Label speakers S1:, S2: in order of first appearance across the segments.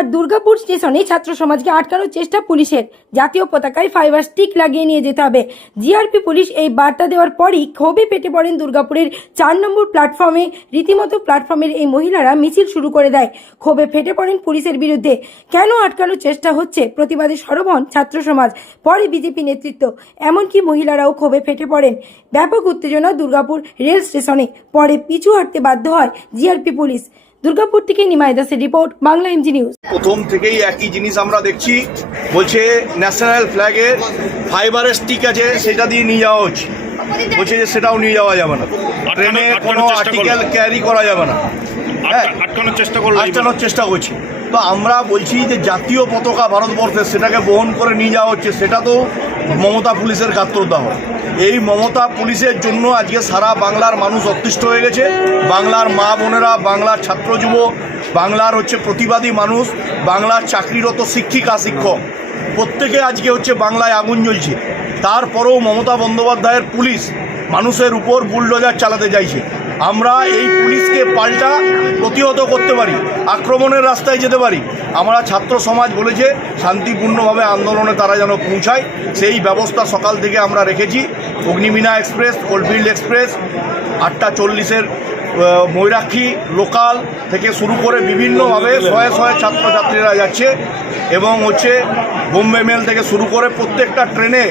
S1: এবার দুর্গাপুর স্টেশনে ছাত্র সমাজকে আটকানোর চেষ্টা পুলিশের। জাতীয় পতাকায় ফাইবার স্টিক লাগিয়ে নিয়ে যেতে হবে। জিআরপি পুলিশ এই বার্তা দেওয়ার পরই ক্ষোভে পেটে পড়েন দুর্গাপুরের চার নম্বর প্ল্যাটফর্মে রীতিমতো প্ল্যাটফর্মের এই মহিলারা মিছিল শুরু করে দেয়। ক্ষোভে ফেটে পড়েন পুলিশের বিরুদ্ধে। কেন আটকানোর চেষ্টা হচ্ছে? প্রতিবাদে সরব ছাত্র সমাজ। পরে বিজেপি নেতৃত্ব। এমনকি মহিলারাও ক্ষোভে ফেটে পড়েন। ব্যাপক উত্তেজনা দুর্গাপুর রেল স্টেশনে। পরে পিছু হাঁটতে বাধ্য হয় জিআরপি পুলিশ। দুর্গাপুর থেকে নিমাই দাসের রিপোর্ট বাংলা এমজি নিউজ
S2: প্রথম থেকেই একই জিনিস আমরা দেখছি বলছে ন্যাশনাল ফ্ল্যাগের ফাইবারের স্টিক আছে সেটা দিয়ে নিয়ে যাওয়া হচ্ছে। বলছে যে সেটাও নিয়ে যাওয়া যাবে না। ট্রেনে কোনো
S3: আটকানোর চেষ্টা করল।
S2: আর্টিকেল ক্যারি করা যাবে না। হ্যাঁ।
S3: আটকানোর চেষ্টা করল।
S2: আটকানোর চেষ্টা করছি। তো আমরা বলছি যে জাতীয় পতাকা ভারতবর্ষের সেটাকে বহন করে নিয়ে যাওয়া হচ্ছে সেটা তো মমতা পুলিশের গাত্রদাহ এই মমতা পুলিশের জন্য আজকে সারা বাংলার মানুষ অতিষ্ঠ হয়ে গেছে। বাংলার মা বোনেরা, বাংলার ছাত্র যুব, বাংলার হচ্ছে প্রতিবাদী মানুষ, বাংলার চাকরিরত শিক্ষিকা, শিক্ষক। প্রত্যেকে আজকে হচ্ছে বাংলায় আগুন জ্বলছে। তারপরেও মমতা বন্দ্যোপাধ্যায়ের পুলিশ মানুষের উপর বুলডোজার চালাতে চাইছে। আমরা এই পুলিশকে পাল্টা প্রতিহত করতে পারি আক্রমণের রাস্তায় যেতে পারি। আমরা ছাত্র সমাজ বলেছে শান্তিপূর্ণভাবে আন্দোলনে তারা যেন পৌঁছায় সেই ব্যবস্থা সকাল থেকে আমরা রেখেছি। অগ্নিমিনা এক্সপ্রেস কোলফিল্ড এক্সপ্রেস আটটা চল্লিশের আহ, ময়ূরাক্ষী লোকাল থেকে শুরু করে বিভিন্নভাবে শয়ে শয়ে ছাত্রছাত্রীরা যাচ্ছে এবং হচ্ছে বোম্বে মেল থেকে শুরু করে প্রত্যেকটা ট্রেনে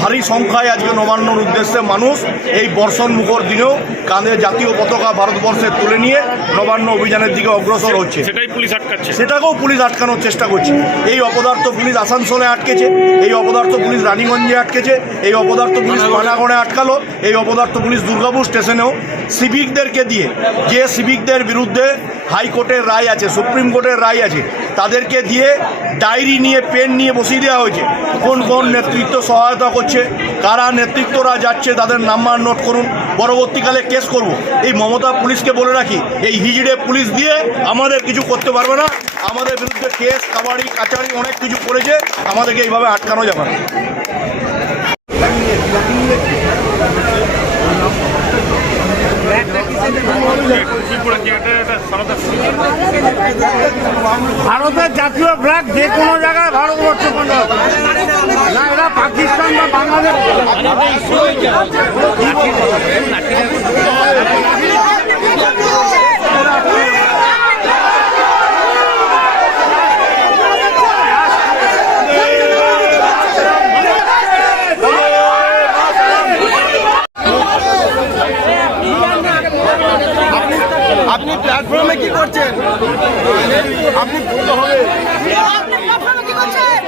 S2: ভারী সংখ্যায় আজকে নবান্নর উদ্দেশ্যে মানুষ এই বর্ষণ মুখর দিনেও কাঁধে জাতীয় পতাকা ভারতবর্ষে তুলে নিয়ে নবান্ন অভিযানের দিকে অগ্রসর হচ্ছে।
S3: সেটাই পুলিশ আটকাচ্ছে।
S2: সেটাকেও পুলিশ আটকানোর চেষ্টা করছে। এই অপদার্থ পুলিশ আসানসোলে আটকেছে এই অপদার্থ পুলিশ রানীগঞ্জে আটকেছে এই অপদার্থ পুলিশ পানাগড়ে আটকালো এই অপদার্থ পুলিশ দুর্গাপুর স্টেশনেও সিভিকদেরকে দিয়ে যে সিভিকদের বিরুদ্ধে হাইকোর্টের রায় আছে সুপ্রিম কোর্টের রায় আছে তাদেরকে দিয়ে ডায়েরি নিয়ে, পেন নিয়ে বসিয়ে দেওয়া হয়েছে। কোন কোন নেতৃত্ব সহায়তা করছে, কারা নেতৃত্বরা যাচ্ছে, তাদের নাম্বার নোট করুন। পরবর্তীকালে কেস করব। এই মমতা পুলিশকে বলে রাখি, এই হিজড়ে পুলিশ দিয়ে আমাদের কিছু করতে পারবে না। আমাদের বিরুদ্ধে কেস, কাবাড়ি কাচারি অনেক কিছু করেছে। আমাদেরকে এইভাবে আটকানো যাবে না।
S4: ভারতের জাতীয় ফ্ল্যাগ যে কোনো জায়গায় ভারতবর্ষ পাকিস্তান বা বাংলাদেশ।
S5: করছেন? আপনি
S6: কি করছেন?